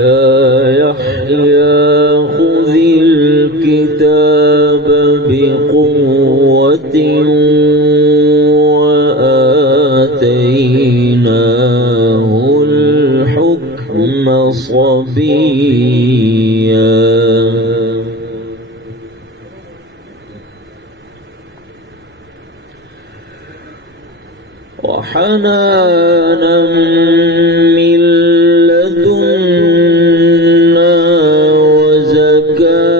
يا يحيى خذ الكتاب بقوة وآتيناه الحكم صبيا وحنانا من لدنا وزكاة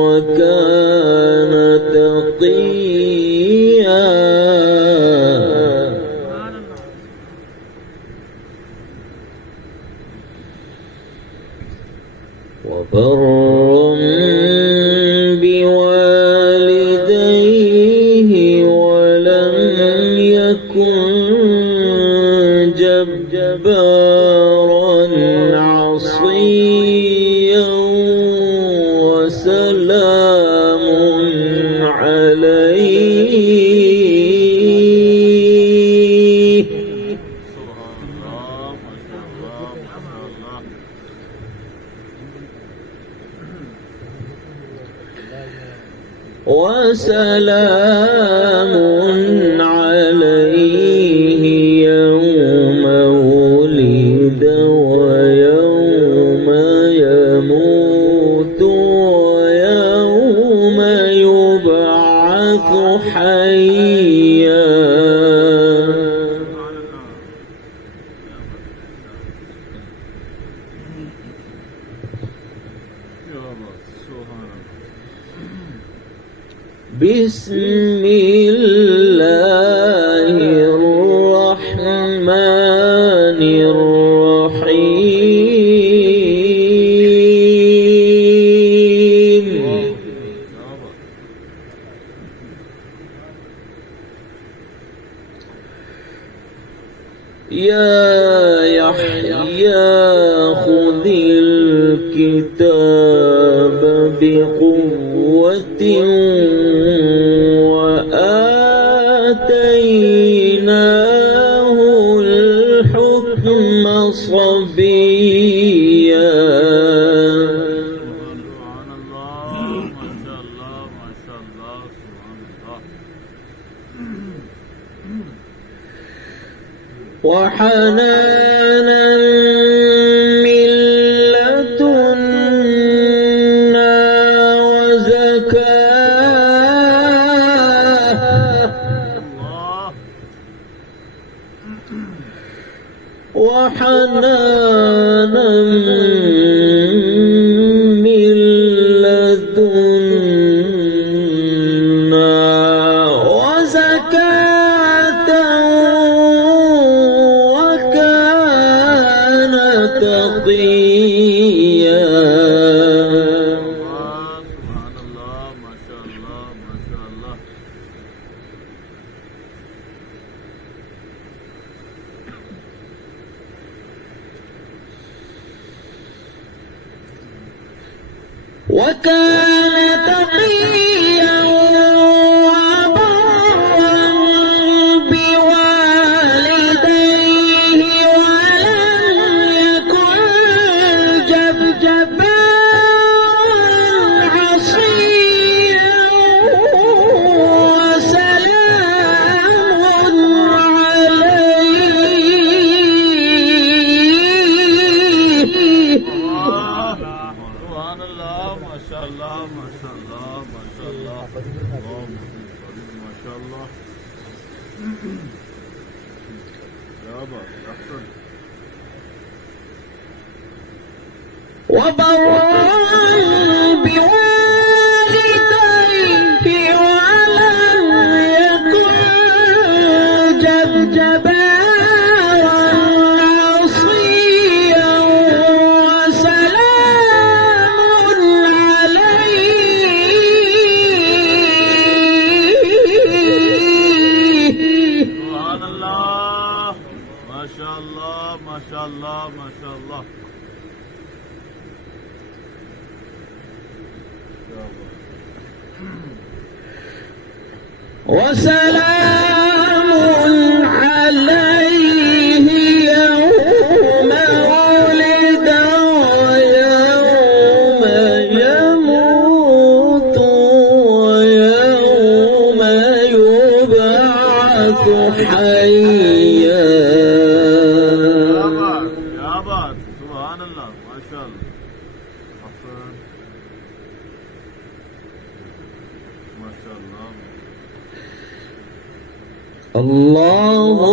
وكان تقيا وبرا بوالديه ولم يكن جبارا عصيا وسلام عليه وسلام عليه يوم ولد ويوم يموت ويوم يبعث حيا بسم الله الرحمن الرحيم يا يحيى خذ الكتاب بقوة وآتيناه الحكم صبيا سبحان الله ما شاء الله ما شاء الله سبحان الله وحنانا من لدنا وحنانا من لدنا وزكاة وكان تقيا سبحان الله ما شاء الله ما شاء الله وكان تقيا وبرا بوالديه ولم يكن جبارا عصيا وسلام عليه سبحان الله ما شاء الله ما شاء الله ما شاء الله ما شاء الله يا بابا احسن وبرا بوالديه ولم يكن جبارا عصيا وسلام عليه سبحان الله ما شاء الله ما شاء الله ما شاء الله يا بابا وسلام عليه يوم माशाल्लाह। الله